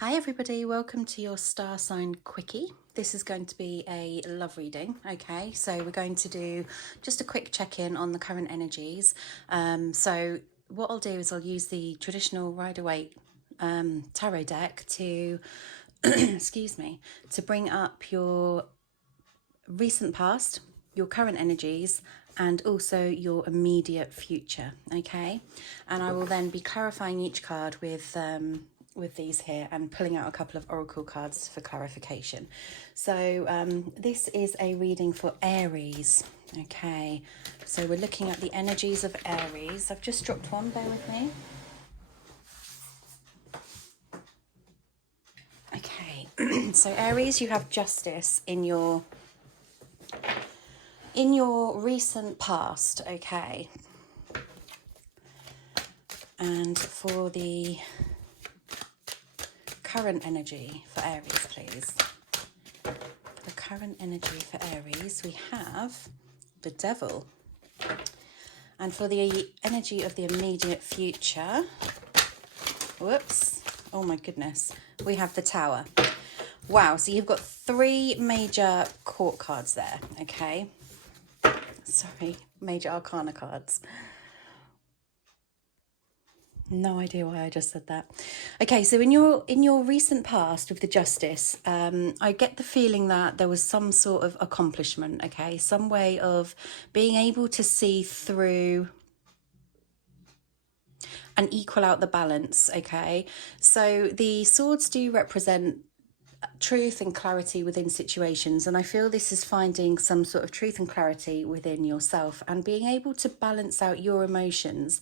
Hi everybody, welcome to your star sign quickie. This is going to be a love reading, okay? So we're going to do just a quick check-in on the current energies. So what I'll do is I'll use the traditional Rider-Waite tarot deck to, excuse me, to bring up your recent past, your current energies, and also your immediate future, okay? And I will then be clarifying each card with these here and pulling out a couple of oracle cards for clarification. So this is a reading for Aries, okay? So we're looking at the energies of Aries. I've just dropped one, bear with me. Okay, so Aries, you have justice in your recent past, okay? And for the current energy for Aries, please. For the current energy for Aries, we have the Devil. And for the energy of the immediate future, whoops, oh my goodness, we have the Tower. Wow, so you've got three major court cards there, okay? Sorry, major arcana cards. No idea why I just said that. Okay, so in your recent past with the Justice, I get the feeling that there was some sort of accomplishment, okay? Some way of being able to see through and equal out the balance, okay? So the swords do represent truth and clarity within situations, and I feel this is finding some sort of truth and clarity within yourself and being able to balance out your emotions,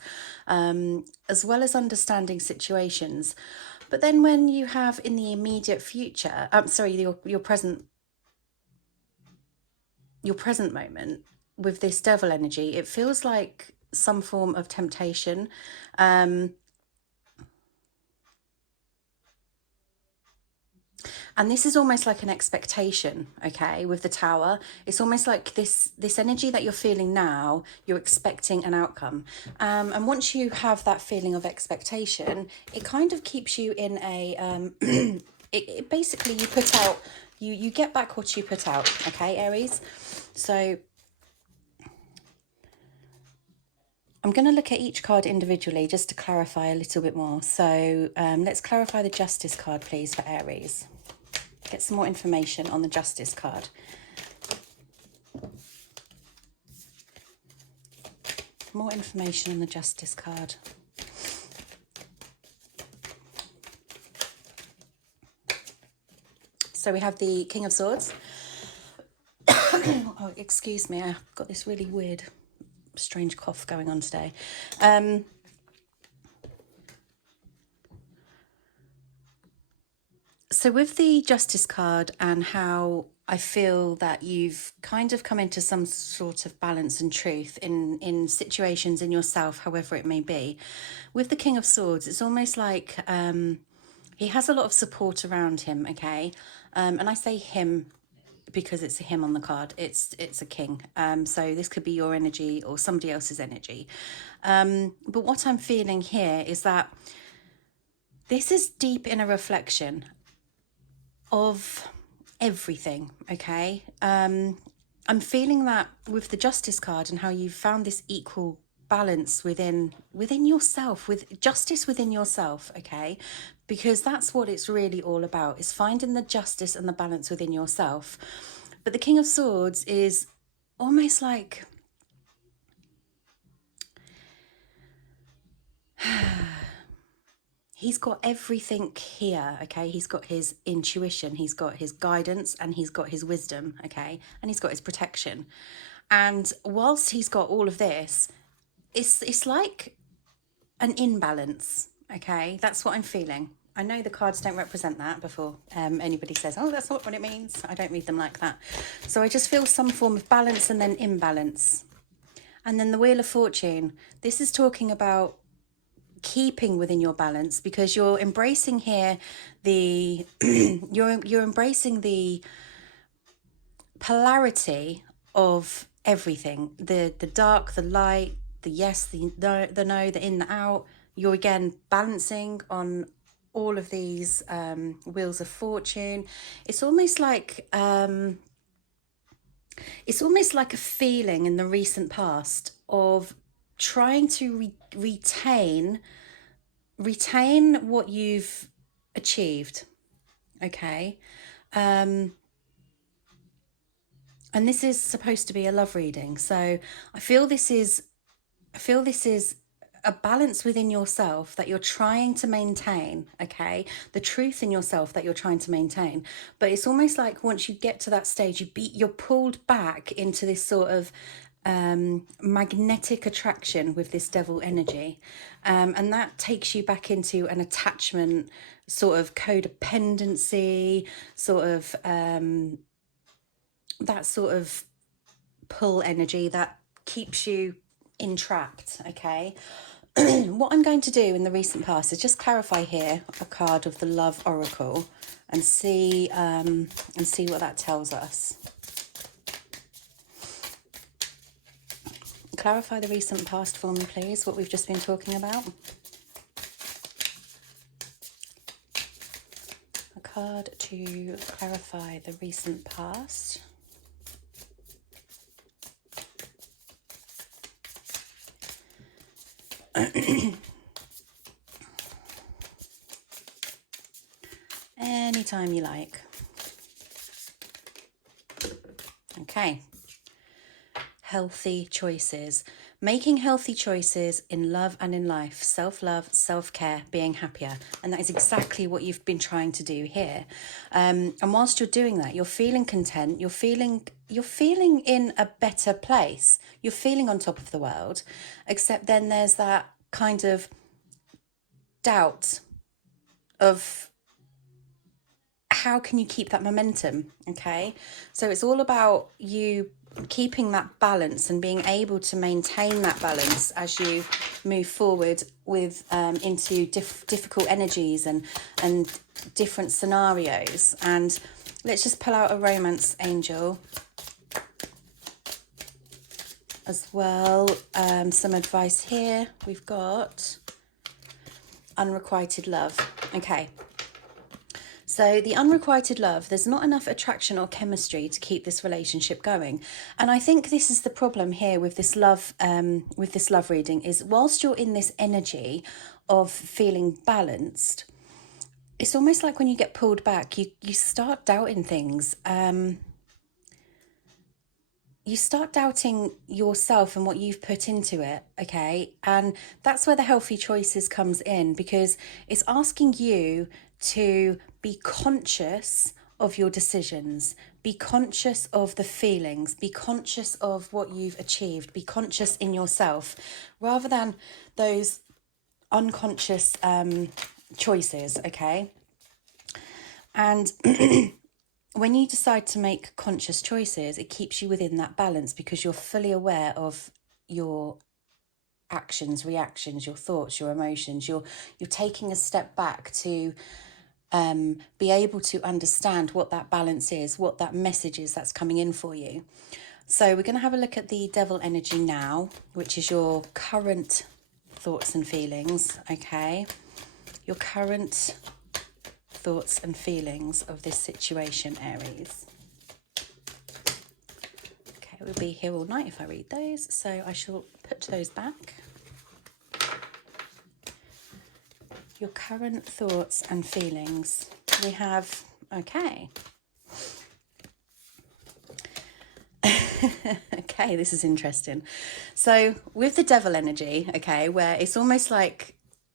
as well as understanding situations. But then when you have in the immediate future, your present moment with this Devil energy, it feels like some form of temptation. And this is almost like an expectation, okay, with the Tower. It's almost like this energy that you're feeling now, you're expecting an outcome. And once you have that feeling of expectation, it kind of keeps you in a, it basically you put out, you get back what you put out, okay, Aries? So I'm going to look at each card individually just to clarify a little bit more. So let's clarify the Justice card, please, for Aries. Get some more information on the Justice card. More information on the Justice card. So we have the King of Swords. Oh, excuse me, I've got this really weird, strange cough going on today. So with the Justice card and how I feel that you've kind of come into some sort of balance and truth in situations in yourself, however it may be. With the King of Swords, it's almost like he has a lot of support around him, okay? And I say him because it's a him on the card. It's a king. So this could be your energy or somebody else's energy. But what I'm feeling here is that this is deep inner reflection of everything, okay? I'm feeling that with the Justice card and how you've found this equal balance within yourself, with justice within yourself, okay? Because that's what it's really all about, is finding the justice and the balance within yourself. But the King of Swords is almost like he's got everything here, okay? He's got his intuition, he's got his guidance, and he's got his wisdom, okay? And he's got his protection. And whilst he's got all of this, it's like an imbalance, okay? That's what I'm feeling. I know the cards don't represent that before anybody says, oh, that's not what it means. I don't read them like that. So I just feel some form of balance and then imbalance. And then the Wheel of Fortune, this is talking about keeping within your balance, because you're embracing here the you're embracing the polarity of everything, the dark, the light, the yes, the no, the in, the out. You're again balancing on all of these wheels of fortune. It's almost like a feeling in the recent past of trying to retain what you've achieved. Okay. And this is supposed to be a love reading, so I feel this is a balance within yourself that you're trying to maintain. Okay, the truth in yourself that you're trying to maintain, but it's almost like once you get to that stage, you're pulled back into this sort of magnetic attraction with this devil energy, and that takes you back into an attachment, sort of codependency, sort of that sort of pull energy that keeps you entrapped. Okay. What I'm going to do in the recent past is just clarify here a card of the Love Oracle and see what that tells us. Clarify the recent past for me, please, what we've just been talking about. A card to clarify the recent past. Anytime you like. Okay. Healthy choices. Making healthy choices in love and in life. Self-love, self-care, being happier. And that is exactly what you've been trying to do here. And whilst you're doing that, you're feeling content. You're feeling in a better place. You're feeling on top of the world. Except then there's that kind of doubt of how can you keep that momentum. Okay, so it's all about you keeping that balance and being able to maintain that balance as you move forward with into difficult energies and different scenarios. And let's just pull out a romance angel as well. Some advice here. We've got unrequited love. Okay. So the unrequited love, there's not enough attraction or chemistry to keep this relationship going. And I think this is the problem here with this love reading, is whilst you're in this energy of feeling balanced, it's almost like when you get pulled back, you start doubting things. You start doubting yourself and what you've put into it, okay? And that's where the healthy choices comes in, because it's asking you to be conscious of your decisions, be conscious of the feelings, be conscious of what you've achieved, be conscious in yourself, rather than those unconscious choices, okay? And when you decide to make conscious choices, it keeps you within that balance because you're fully aware of your actions, reactions, your thoughts, your emotions. You're taking a step back to be able to understand what that balance is, what that message is that's coming in for you. So we're going to have a look at the devil energy now, which is your current thoughts and feelings, okay? Your current thoughts and feelings of this situation, Aries. Okay, we'll be here all night if I read those, so I shall put those back. Your current thoughts and feelings. We have, okay. Okay, this is interesting. So with the devil energy, okay, where it's almost like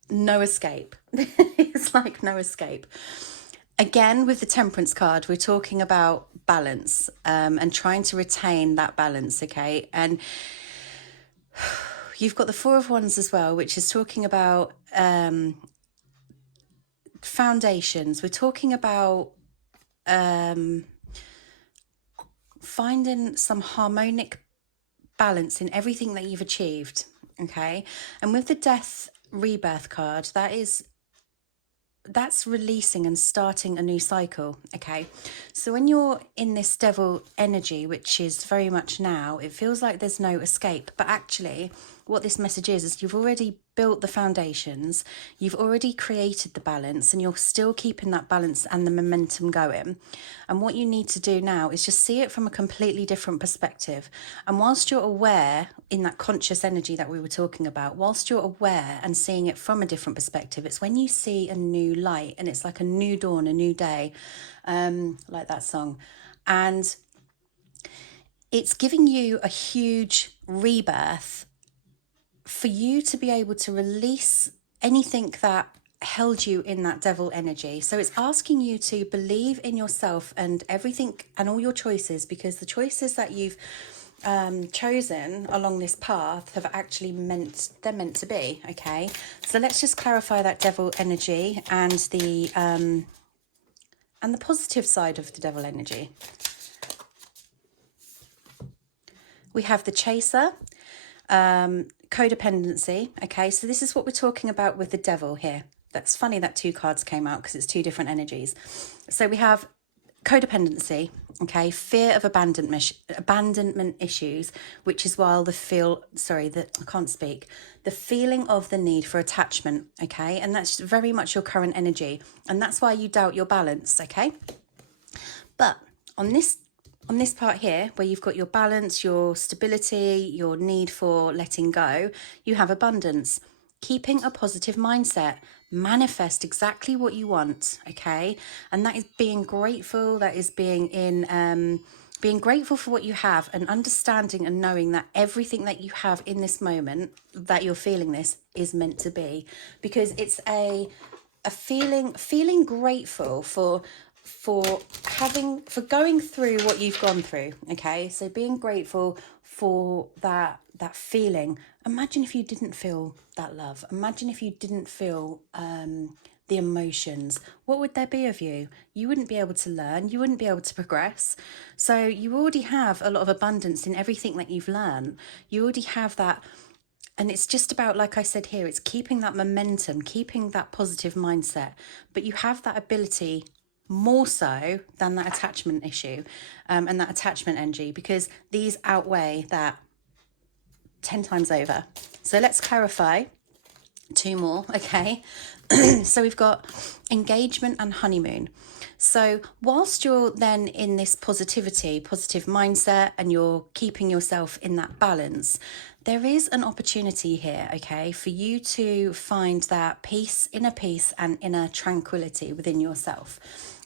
no escape. It's like no escape. Again, with the Temperance card, we're talking about balance and trying to retain that balance, okay? And you've got the Four of Wands as well, which is talking about foundations. We're talking about finding some harmonic balance in everything that you've achieved, okay? And with the Death Rebirth card, that's releasing and starting a new cycle, okay? So when you're in this devil energy, which is very much now, it feels like there's no escape, but actually what this message is you've already built the foundations, you've already created the balance, and you're still keeping that balance and the momentum going. And what you need to do now is just see it from a completely different perspective. And whilst you're aware in that conscious energy that we were talking about, whilst you're aware and seeing it from a different perspective, it's when you see a new light, and it's like a new dawn, a new day, like that song. And it's giving you a huge rebirth for you to be able to release anything that held you in that devil energy. So it's asking you to believe in yourself and everything and all your choices, because the choices that you've chosen along this path have actually they're meant to be. Okay, so let's just clarify that devil energy and the positive side of the devil energy. We have the chaser, codependency. Okay, so this is what we're talking about with the devil here. That's funny that two cards came out because it's two different energies. So we have codependency, okay, fear of abandonment issues, which is while the feeling of the need for attachment, okay, and that's very much your current energy, and that's why you doubt your balance, okay. But on this part here, where you've got your balance, your stability, your need for letting go, you have abundance. Keeping a positive mindset, manifest exactly what you want, okay? And that is being grateful, that is being grateful for what you have, and understanding and knowing that everything that you have in this moment that you're feeling this is meant to be, because it's a feeling grateful for going through what you've gone through, okay? So being grateful for that feeling. Imagine if you didn't feel that love. Imagine if you didn't feel the emotions. What would there be of you? You wouldn't be able to learn. You wouldn't be able to progress. So you already have a lot of abundance in everything that you've learned. You already have that. And it's just about, like I said here, it's keeping that momentum, keeping that positive mindset. But you have that ability more so than that attachment issue and that attachment energy, because these outweigh that 10 times over. So let's clarify two more, okay? So we've got engagement and honeymoon. So whilst you're then in this positive mindset, and you're keeping yourself in that balance, there is an opportunity here, okay, for you to find that inner peace and inner tranquility within yourself.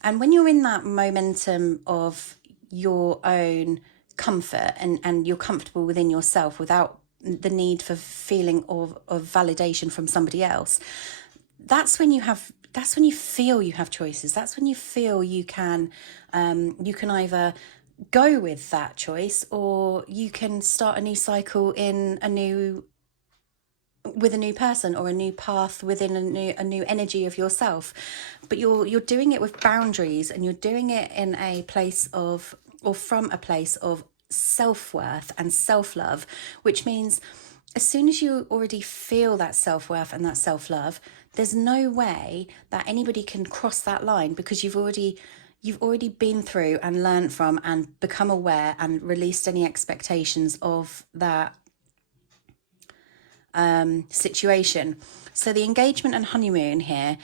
And when you're in that momentum of your own comfort, and you're comfortable within yourself without the need for feeling of validation from somebody else, that's when you feel you have choices. That's when you feel you can either go with that choice, or you can start a new cycle with a new person, or a new path within a new energy of yourself. But you're doing it with boundaries, and you're doing it in a place of, or from a place of, self-worth and self-love, which means as soon as you already feel that self-worth and that self-love, there's no way that anybody can cross that line, because you've already been through and learned from and become aware and released any expectations of that situation. So the engagement and honeymoon here,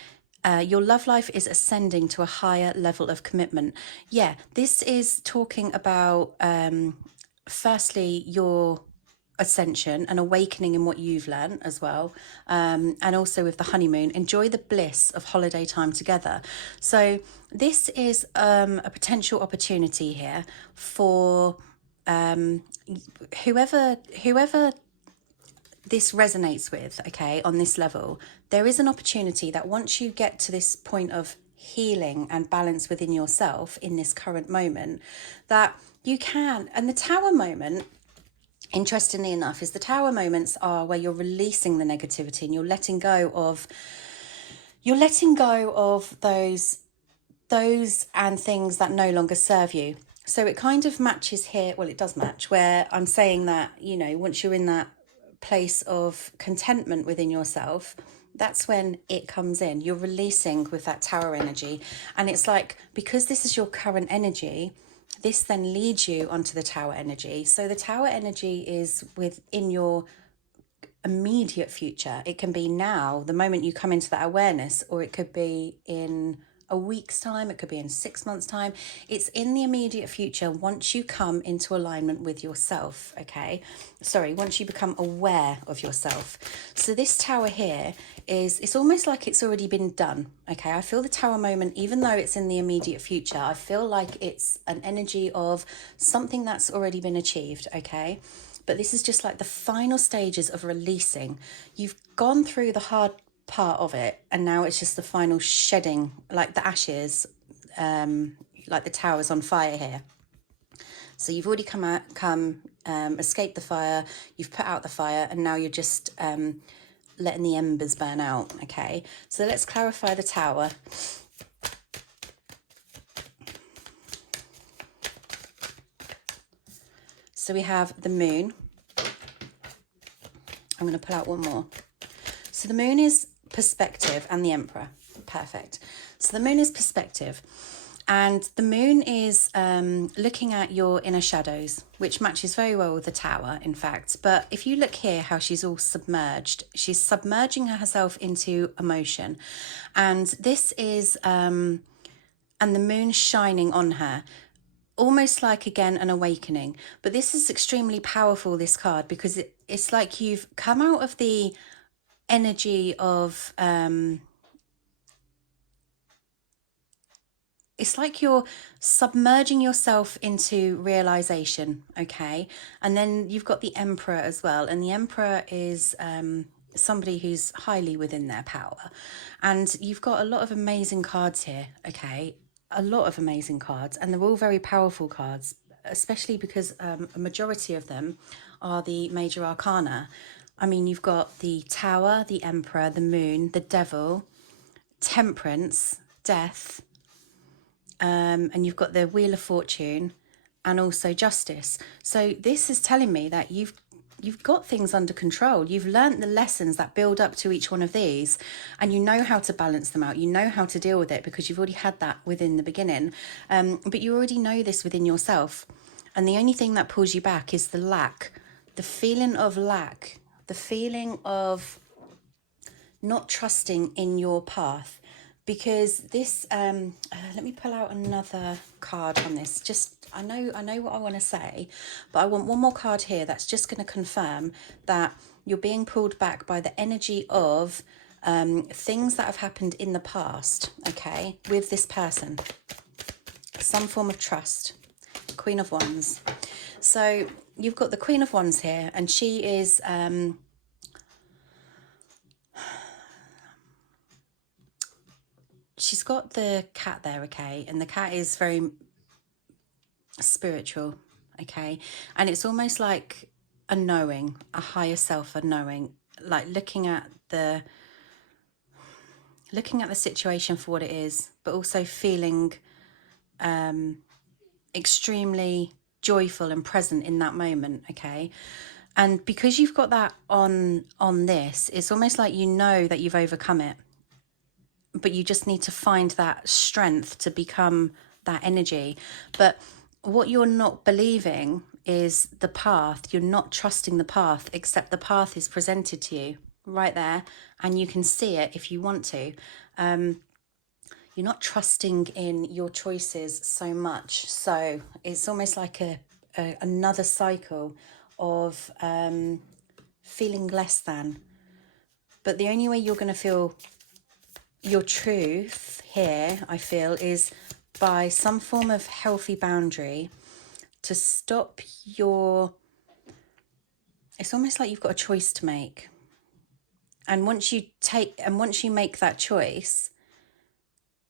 your love life is ascending to a higher level of commitment. Yeah, this is talking about firstly your ascension and awakening in what you've learned as well, and also with the honeymoon, enjoy the bliss of holiday time together. So this is a potential opportunity here for whoever this resonates with, okay, on this level. There is an opportunity that once you get to this point of healing and balance within yourself in this current moment, that you can. And the tower moment, interestingly enough, is the tower moments are where you're releasing the negativity, and you're letting go of those and things that no longer serve you. So it kind of matches here. Well, it does match, where I'm saying that, once you're in that place of contentment within yourself, that's when it comes in. You're releasing with that tower energy. And it's like, because this is your current energy, this then leads you onto the tower energy. So the tower energy is within your immediate future. It can be now, the moment you come into that awareness, or it could be in a week's time, it could be in 6 months' time. It's in the immediate future once you come into alignment with yourself, okay? Sorry, once you become aware of yourself. So this tower here it's almost like it's already been done, okay? I feel the tower moment, even though it's in the immediate future, I feel like it's an energy of something that's already been achieved, okay? But this is just like the final stages of releasing. You've gone through the hard part of it, and now it's just the final shedding, like the ashes, like the tower's on fire here. So you've already escaped the fire, you've put out the fire, and now you're just letting the embers burn out, okay? So let's clarify the tower. So we have the moon. I'm going to pull out one more. So the moon is perspective and the emperor. Perfect. So the moon is perspective. And the moon is looking at your inner shadows, which matches very well with the tower, in fact. But if you look here, how she's all submerged, she's submerging herself into emotion. And this is, and the moon shining on her, almost like, again, an awakening. But this is extremely powerful, this card, because it's like you've come out of the energy of it's like you're submerging yourself into realization, okay? And then you've got the emperor as well, and the emperor is somebody who's highly within their power. And you've got a lot of amazing cards here, okay? A lot of amazing cards, and they're all very powerful cards, especially because a majority of them are the major arcana. I mean, you've got the tower, the emperor, the moon, the devil, temperance, death, and you've got the wheel of fortune, and also justice. So this is telling me that you've got things under control. You've learnt the lessons that build up to each one of these, and you know how to balance them out. You know how to deal with it because you've already had that within the beginning. But you already know this within yourself. And the only thing that pulls you back is the lack, the feeling of lack, the feeling of not trusting in your path. Because this, let me pull out another card on this. Just, I know what I want to say, but I want one more card here that's just going to confirm that you're being pulled back by the energy of things that have happened in the past, okay, with this person. Some form of trust. Queen of Wands. So you've got the Queen of Wands here, and she is... she's got the cat there, okay, and the cat is very spiritual, okay, and it's almost like a knowing, a higher self, a knowing, like looking at the situation for what it is, but also feeling extremely joyful and present in that moment, okay. And because you've got that on this, it's almost like you know that you've overcome it, but you just need to find that strength to become that energy. But what you're not believing is the path. You're not trusting the path, except the path is presented to you right there, and you can see it if you want to. You're not trusting in your choices so much. So it's almost like another cycle of feeling less than. But the only way you're going to feel your truth here, I feel, is by some form of healthy boundary to stop your... It's almost like you've got a choice to make. And once you make that choice,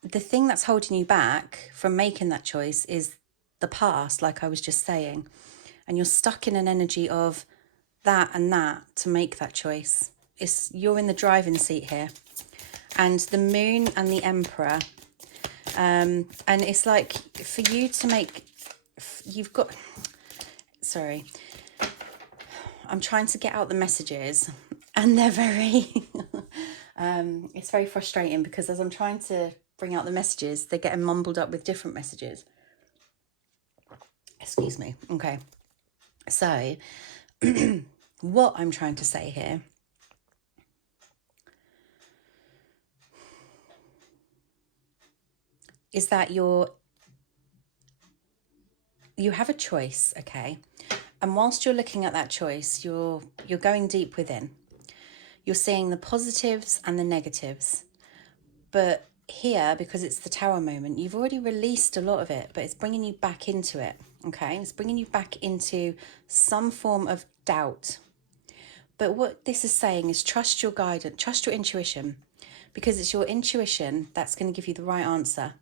the thing that's holding you back from making that choice is the past, like I was just saying. And you're stuck in an energy of that and that to make that choice. You're in the driving seat here. And the moon and the emperor, and it's like for you to make, you've got, sorry, I'm trying to get out the messages, and they're very it's very frustrating because as I'm trying to bring out the messages, they're getting mumbled up with different messages. Excuse me. Okay, so what I'm trying to say here is that you have a choice, okay? And whilst you're looking at that choice, you're going deep within. You're seeing the positives and the negatives. But here, because it's the tower moment, you've already released a lot of it, but it's bringing you back into it, okay? It's bringing you back into some form of doubt. But what this is saying is trust your guidance, trust your intuition, because it's your intuition that's going to give you the right answer.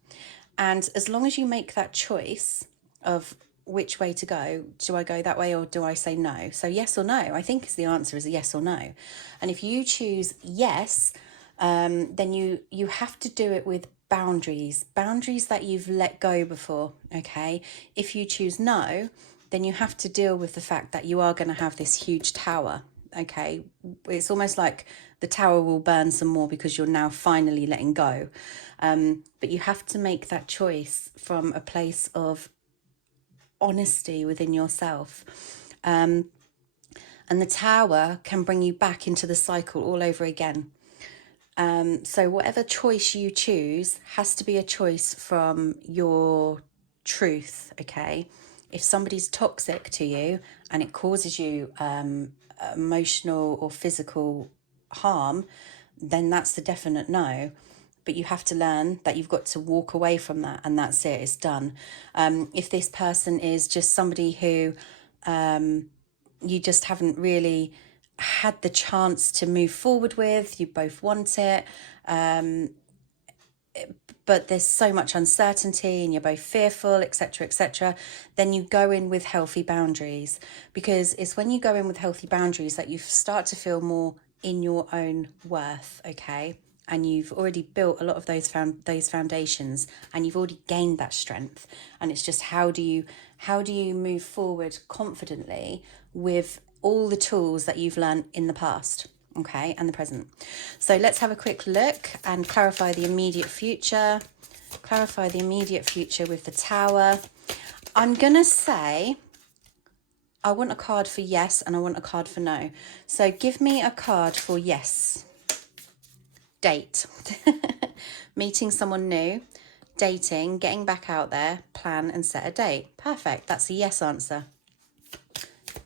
And as long as you make that choice of which way to go, do I go that way or do I say no? So yes or no, I think is the answer is a yes or no. And if you choose yes, then you have to do it with boundaries that you've let go before, okay? If you choose no, then you have to deal with the fact that you are going to have this huge tower, okay? It's almost like the tower will burn some more because you're now finally letting go. But you have to make that choice from a place of honesty within yourself. And the tower can bring you back into the cycle all over again. So whatever choice you choose has to be a choice from your truth, okay? If somebody's toxic to you and it causes you emotional or physical harm, then that's the definite no. But you have to learn that you've got to walk away from that, and that's it, it's done. If this person is just somebody who you just haven't really had the chance to move forward with, you both want it, but there's so much uncertainty and you're both fearful, etc., etc., then you go in with healthy boundaries, because it's when you go in with healthy boundaries that you start to feel more in your own worth, okay? And you've already built a lot of those foundations, and you've already gained that strength. And it's just how do you move forward confidently with all the tools that you've learned in the past, okay, and the present. So let's have a quick look and clarify the immediate future. Clarify the immediate future with the Tower. I'm gonna say I want a card for yes and I want a card for no. So give me a card for yes. Date. Meeting someone new, dating, getting back out there, plan and set a date. Perfect. That's a yes answer.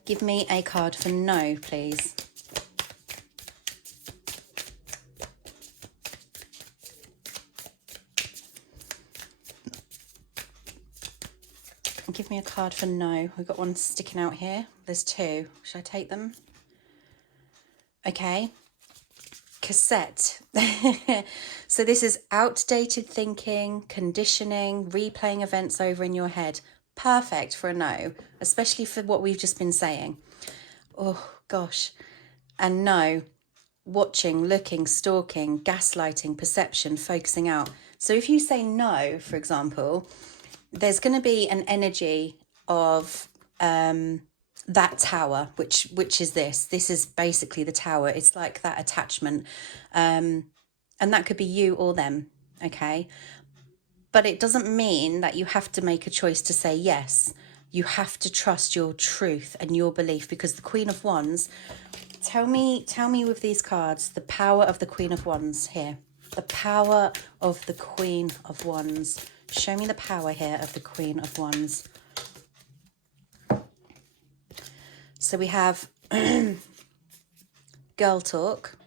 Give me a card for no, please. Give me a card for no. We've got one sticking out here. There's two. Should I take them? Okay. Cassette. So this is outdated thinking, conditioning, replaying events over in your head. Perfect for a no, especially for what we've just been saying. Oh, gosh. And no, watching, looking, stalking, gaslighting, perception, focusing out. So if you say no, for example, there's going to be an energy of that tower, which is this is basically the tower. It's like that attachment, and that could be you or them, okay? But it doesn't mean that you have to make a choice to say yes. You have to trust your truth and your belief, because the Queen of Wands, tell me with these cards, the power of the Queen of Wands here. The power of the Queen of Wands. Show me the power here of the Queen of Wands. So we have girl talk.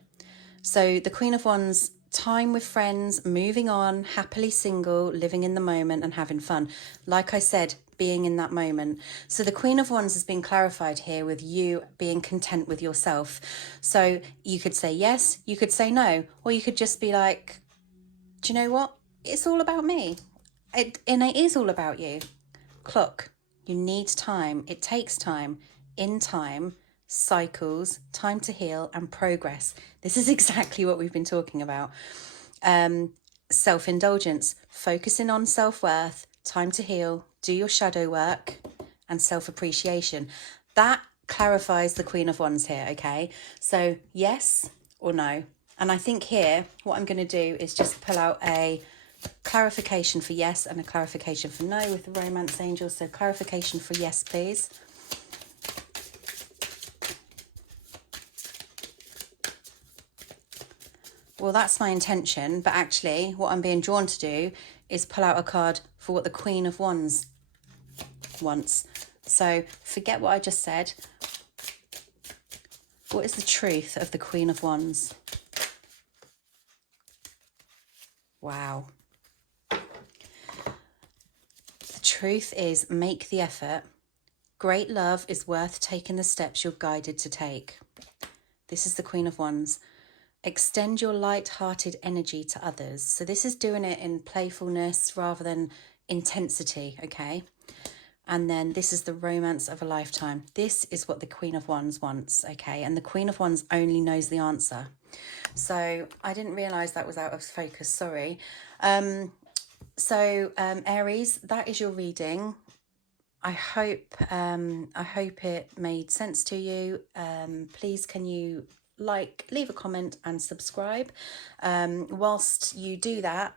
So the Queen of Wands, time with friends, moving on, happily single, living in the moment and having fun. Like I said, being in that moment. So the Queen of Wands has been clarified here with you being content with yourself. So you could say yes, you could say no, or you could just be like, do you know what? It's all about me. And it is all about you. Clock. You need time. It takes time. In time, cycles, time to heal and progress. This is exactly what we've been talking about. Self-indulgence, focusing on self-worth, time to heal, do your shadow work, and self-appreciation. That clarifies the Queen of Wands here, okay? So yes or no. And I think here, what I'm going to do is just pull out a clarification for yes and a clarification for no with the Romance Angel. So clarification for yes, please. well, that's my intention. But actually, what I'm being drawn to do is pull out a card for what the Queen of Wands wants. So forget what I just said. What is the truth of the Queen of Wands? Wow. The truth is, make the effort. Great love is worth taking the steps you're guided to take. This is the Queen of Wands. Extend your light-hearted energy to others. So this is doing it in playfulness rather than intensity, okay? And then this is the romance of a lifetime. This is what the Queen of Wands wants, okay? And the Queen of Wands only knows the answer. So I didn't realise that was out of focus, sorry. Aries, that is your reading. I hope it made sense to you. Please can you leave a comment and subscribe. Whilst you do that,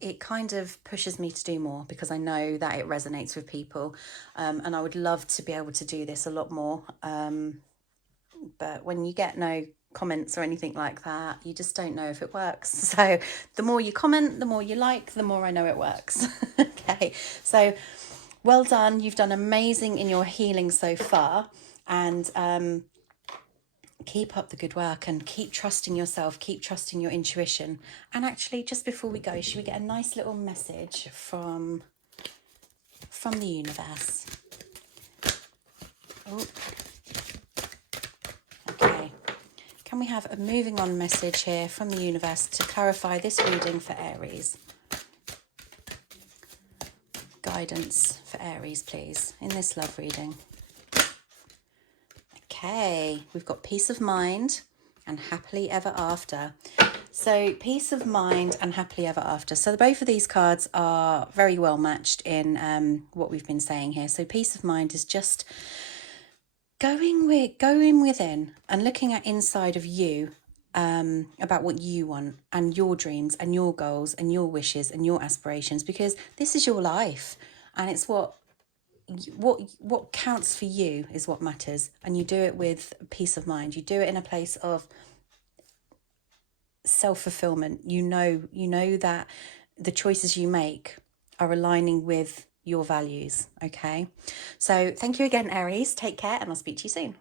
it kind of pushes me to do more because I know that it resonates with people, and I would love to be able to do this a lot more. But when you get no comments or anything like that, you just don't know if it works. So the more you comment, the more you like, the more I know it works. Okay, so well done. You've done amazing in your healing so far, and keep up the good work and keep trusting yourself, keep trusting your intuition. And actually, just before we go, should we get a nice little message from the universe? Oh. Okay. Can we have a moving on message here from the universe to clarify this reading for Aries? Guidance for Aries, please, in this love reading. Okay, we've got peace of mind and happily ever after. So peace of mind and happily ever after. So both of these cards are very well matched in what we've been saying here. So peace of mind is just going within and looking at inside of you, about what you want and your dreams and your goals and your wishes and your aspirations, because this is your life and it's what counts for you is what matters. And you do it with peace of mind. You do it in a place of self-fulfillment. You know that the choices you make are aligning with your values. Okay, so thank you again, Aries. Take care and I'll speak to you soon.